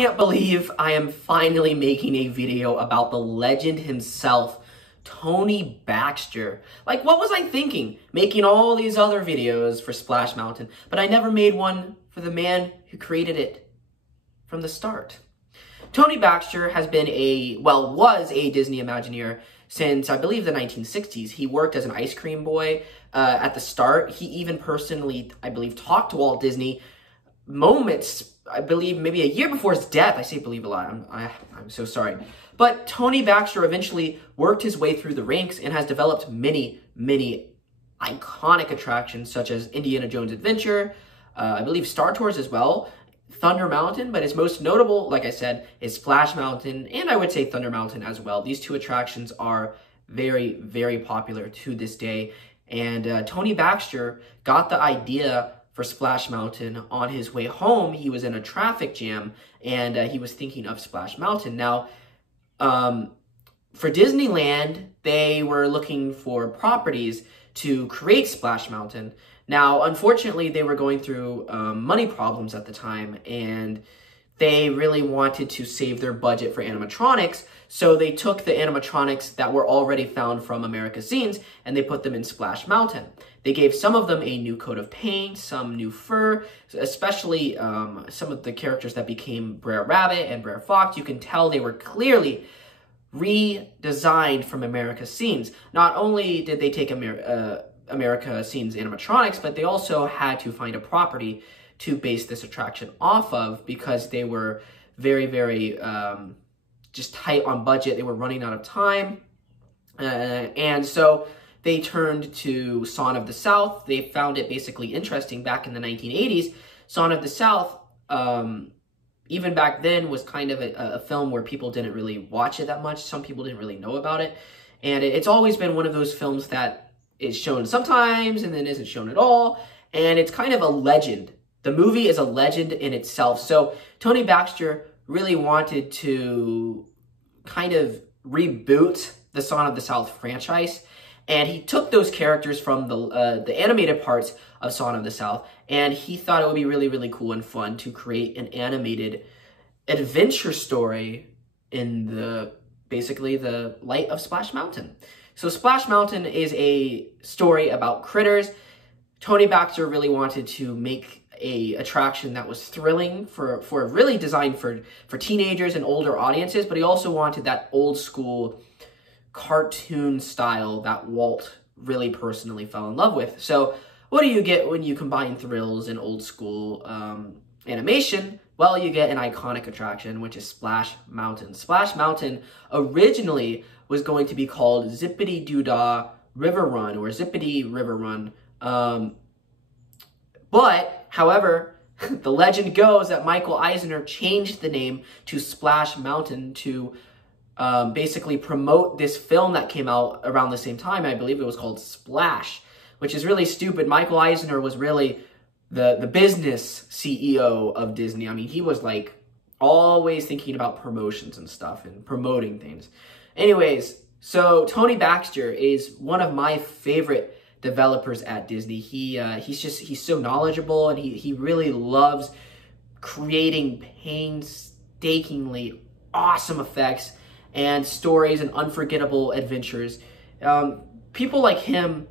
can't believe I am finally making a video about the legend himself, Tony Baxter. Like, what was I thinking? Making all these other videos for Splash Mountain, but I never made one for the man who created it from the start. Tony Baxter has been was a Disney Imagineer since, I believe, the 1960s. He worked as an ice cream boy at the start. He even personally, I believe, talked to Walt Disney moments, I believe, maybe a year before his death. I say believe a lot. I'm so sorry. But Tony Baxter eventually worked his way through the ranks and has developed many, many iconic attractions, such as Indiana Jones Adventure, I believe Star Tours as well, Thunder Mountain, but his most notable, like I said, is Splash Mountain, and I would say Thunder Mountain as well. These two attractions are very, very popular to this day, and Tony Baxter got the idea for Splash Mountain on his way home. He was in a traffic jam, and he was thinking of Splash Mountain. Now, for Disneyland, they were looking for properties to create Splash Mountain. Now, unfortunately, they were going through money problems at the time, and they really wanted to save their budget for animatronics, so they took the animatronics that were already found from America's Scenes, and they put them in Splash Mountain. They gave some of them a new coat of paint, some new fur, especially some of the characters that became Brer Rabbit and Brer Fox. You can tell they were clearly redesigned from America's Scenes. Not only did they take America Scenes animatronics, but they also had to find a property to base this attraction off of, because they were very, very just tight on budget. They were running out of time. And so they turned to Song of the South. They found it basically interesting back in the 1980s. Song of the South, even back then, was kind of a film where people didn't really watch it that much. Some people didn't really know about it. And it's always been one of those films that is shown sometimes and then isn't shown at all. And it's kind of a legend. The movie is a legend in itself. So Tony Baxter really wanted to kind of reboot the Song of the South franchise. And he took those characters from the animated parts of Song of the South, and he thought it would be really, really cool and fun to create an animated adventure story in basically the light of Splash Mountain. So Splash Mountain is a story about critters. Tony Baxter really wanted to make a attraction that was thrilling for really designed for teenagers and older audiences, but he also wanted that old school cartoon style that Walt really personally fell in love with. So what do you get when you combine thrills and old school animation? Well, you get an iconic attraction, which is Splash Mountain. Splash Mountain originally was going to be called Zippity Doo-Dah River Run, or Zippity River Run. But, however, the legend goes that Michael Eisner changed the name to Splash Mountain to basically promote this film that came out around the same time. I believe it was called Splash, which is really stupid. Michael Eisner was really the business CEO of Disney. I mean, he was like always thinking about promotions and stuff and promoting things. Anyways, so Tony Baxter is one of my favorite developers at Disney. He's so knowledgeable, and he really loves creating painstakingly awesome effects and stories and unforgettable adventures. People like him,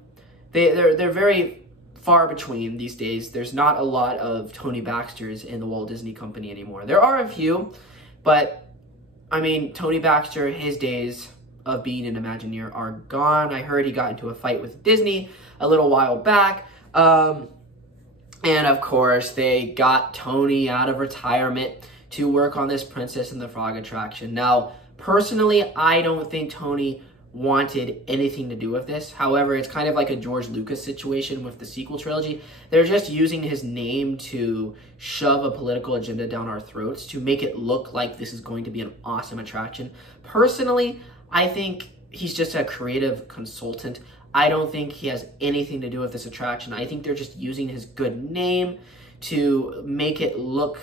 they're very far between these days. There's not a lot of Tony Baxters in the Walt Disney Company anymore. There are a few, but I mean, Tony Baxter, his days of being an Imagineer are gone. I heard he got into a fight with Disney a little while back. And of course, they got Tony out of retirement to work on this Princess and the Frog attraction. Now, personally, I don't think Tony wanted anything to do with this. However, it's kind of like a George Lucas situation with the sequel trilogy. They're just using his name to shove a political agenda down our throats to make it look like this is going to be an awesome attraction. Personally, I think he's just a creative consultant. I don't think he has anything to do with this attraction. I think they're just using his good name to make it look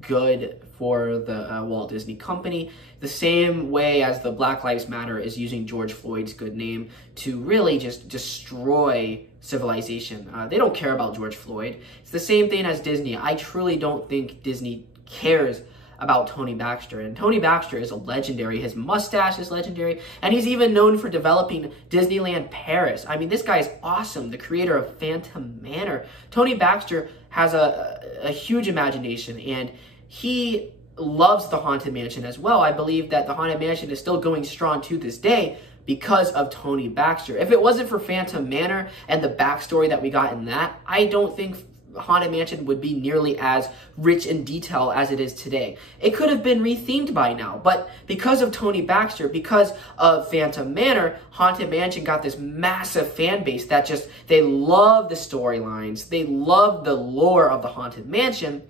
good for the Walt Disney Company, the same way as the Black Lives Matter is using George Floyd's good name to really just destroy civilization. They don't care about George Floyd. It's the same thing as Disney. I truly don't think Disney cares about Tony Baxter. And Tony Baxter is legendary. His mustache is legendary. And he's even known for developing Disneyland Paris. I mean, this guy is awesome. The creator of Phantom Manor. Tony Baxter has a huge imagination, and he loves the Haunted Mansion as well. I believe that the Haunted Mansion is still going strong to this day because of Tony Baxter. If it wasn't for Phantom Manor and the backstory that we got in that, I don't think Haunted Mansion would be nearly as rich in detail as it is today. It could have been rethemed by now, but because of Tony Baxter, because of Phantom Manor, Haunted Mansion got this massive fan base that just, they love the storylines, they love the lore of the Haunted Mansion,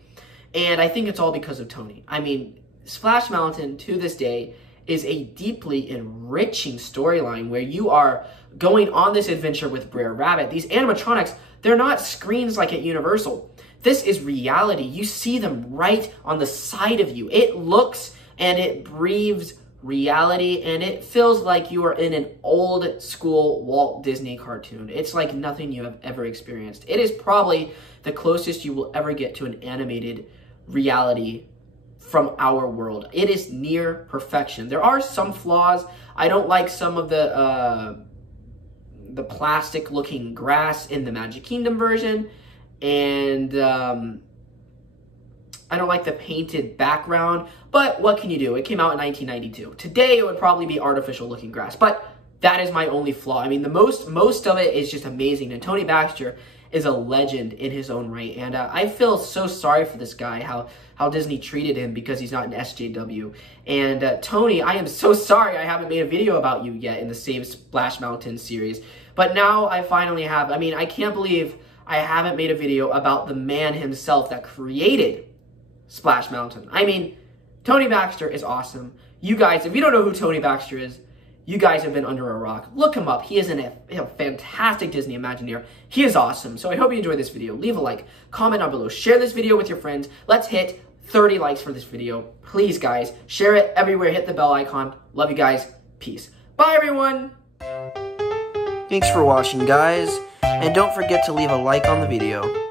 and I think it's all because of Tony. I mean, Splash Mountain, to this day, is a deeply enriching storyline where you are going on this adventure with Brer Rabbit. These animatronics, they're not screens like at Universal. This is reality. You see them right on the side of you. It looks and it breathes reality, and it feels like you are in an old school Walt Disney cartoon. It's like nothing you have ever experienced. It is probably the closest you will ever get to an animated reality from our world. It is near perfection. There are some flaws. I don't like some of the plastic looking grass in the Magic Kingdom version, and I don't like the painted background, but what can you do? It came out in 1992. Today, it would probably be artificial looking grass, but that is my only flaw. I mean, the most of it is just amazing, and Tony Baxter is a legend in his own right, and I feel so sorry for this guy, how Disney treated him because he's not an SJW. And Tony, I am so sorry I haven't made a video about you yet in the Save Splash Mountain series, but now I finally have. I mean, I can't believe I haven't made a video about the man himself that created Splash Mountain. I mean, Tony Baxter is awesome. You guys, if you don't know who Tony Baxter is, you guys have been under a rock. Look him up. He is a fantastic Disney Imagineer. He is awesome. So I hope you enjoyed this video. Leave a like, comment down below, share this video with your friends. Let's hit 30 likes for this video. Please, guys, share it everywhere. Hit the bell icon. Love you guys. Peace. Bye, everyone. Thanks for watching, guys. And don't forget to leave a like on the video.